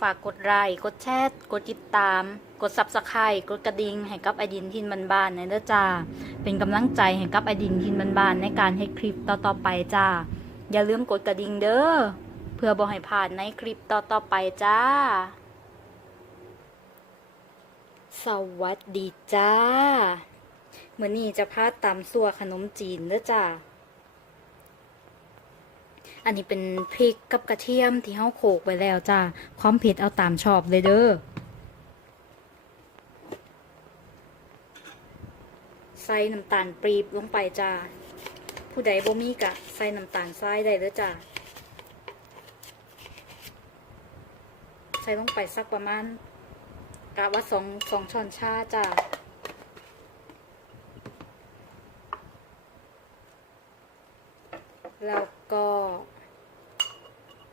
ฝากกดไลค์กดแชร์กดติดตาม กดซับสไครต์กดกระดิ่งให้กับไอดินทินบันบานๆในเด้อจ้า เป็นกำลังใจให้กับไอดินทินบันบานๆในการให้คลิปต่อๆไปจ้า อย่าลืมกดกระดิ่งเด้อ เพื่อบ่ให้พลาดในคลิปต่อๆไปจ้า สวัสดีจ้าเมื่อนี้จะพาตำสัวขนมจีนเด้อจ้า อันนี้เป็นพริกกับกระเทียมที่เฮาโขลกไว้แล้วจ้าความเผ็ดเอาตามชอบเลยเด้อใส่น้ำตาลปรีบลงไปจ้าผู้ใดบ่มีกะใส่น้ำตาลทรายได้เด้อจ้าใส่ลงไปสักประมาณกะว่าสองสองช้อนชาจ้าแล้วก็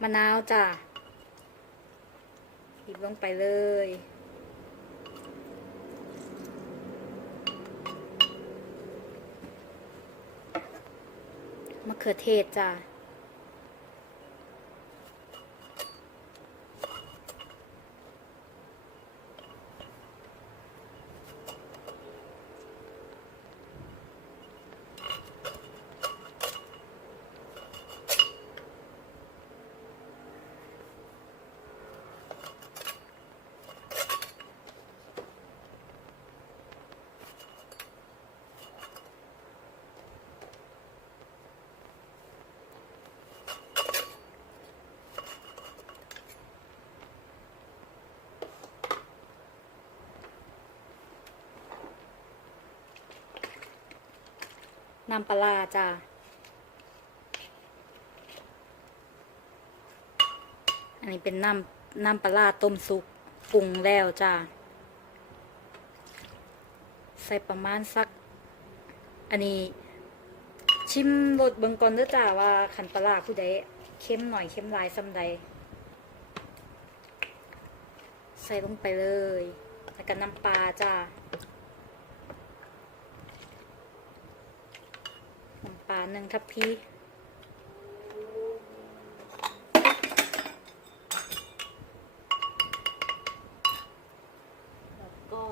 มะนาวจ้ะหยิบลงไปเลย มะเขือเทศจ้ะ น้ำปลาร้าอันนี้เป็นน้ำน้ำปลาต้มสุกปรุงแล้วจ้ะใส่ประมาณสัก อันนี้ชิมรสเบิ่งก่อนเด้อจ้าว่าขันปลาผู้ใดเข้มหน่อยเข้มลายซ้ำใด ใส่ลงไปเลยแล้วก็น้ำปลาจ้า น้ำ ปลาหนึ่งทัพพีแล้วก็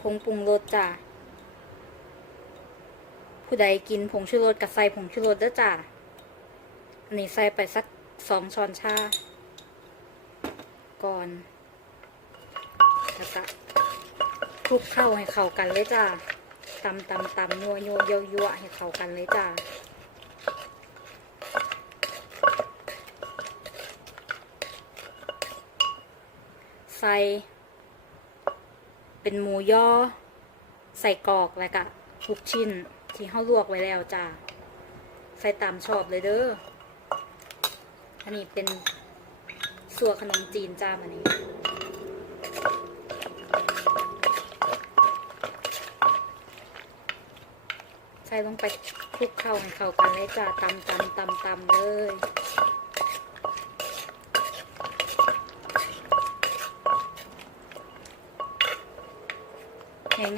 ผงปรุงรสจ้ะผู้ใดกินผงชูรสกับใส่ผงชูรสด้อจ้ะอันนี้ใส่ไปสักสองช้อนชา ก่อน แล้วก็คลุกเข้าให้เข้ากันเลยจ้าตำตำตำนัวนัวเยอะยัวให้เข้ากันเลยจ้าใส่เป็นหมูย่อ ใส่กรอกแล้วก็ทุกชิ้นที่เขาลวกไว้แล้วจ้าใส่ตามชอบเลยเด้ออันนี้เป็นสัวขนมจีนจ้ามันนี้ ส่ลงไปคลุกเข้าให้เข้ากันเลยจ้าตำตำตำตำเลย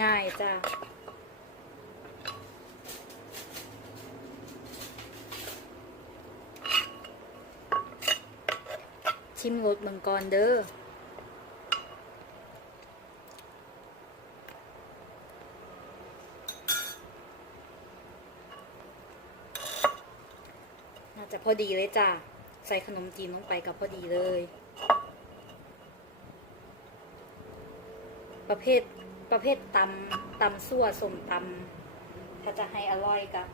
ง่ายๆจ้าชิมรสเมืองก่อนเด้อ จะพอดีเลยจ้ะ ใส่ขนมจีนลงไปกับพอดีเลย ประเภทประเภทตำตำซั่วสมตำถ้าจะให้อร่อยกับ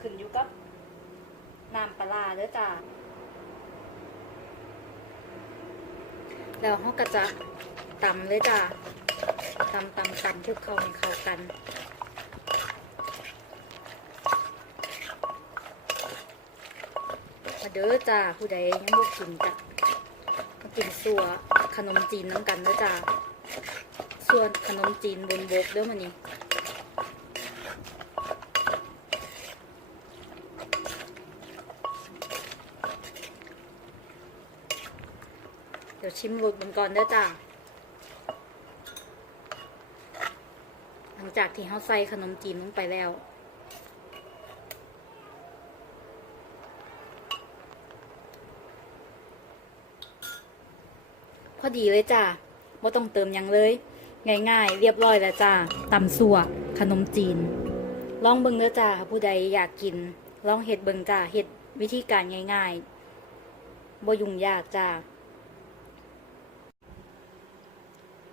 ขึ้นอยู่กับน้ำปลาเด้อจ้ะแล้วเขาก็จะตำเลยจ้ะตำตำตำคลุกเข้าให้เข้ากัน มา เด้อจ้าผู้ใดยังบ่กินจ้ะมากินสัวขนมจีนน้ำกันเด้อจ้าส่วนขนมจีนบนบกเด้อมันนี้เดี๋ยวชิมรสมันก่อนเด้อจ้าหลังจากที่เขาใส่ขนมจีนลงไปแล้ว พอดีเลยจ้าบ่ต้องเติมยังเลย ง่ายๆ เรียบร้อยแล้วจ้าตำสัวขนมจีน ลองเบิ่งเด้อจ้าผู้ใดอยากกิน ลองเฮ็ดเบิ่งจ้าเฮ็ดวิธีการง่ายๆบ่ยุ่งยากจ้า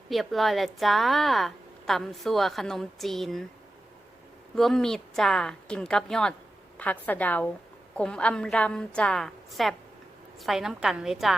เรียบร้อยแล้วจ้าตำสัวขนมจีนรวมมีดจ้ากินกับยอดผักสะเดาขมอำรำจ้าแซบใส่น้ำกันเลยจ้า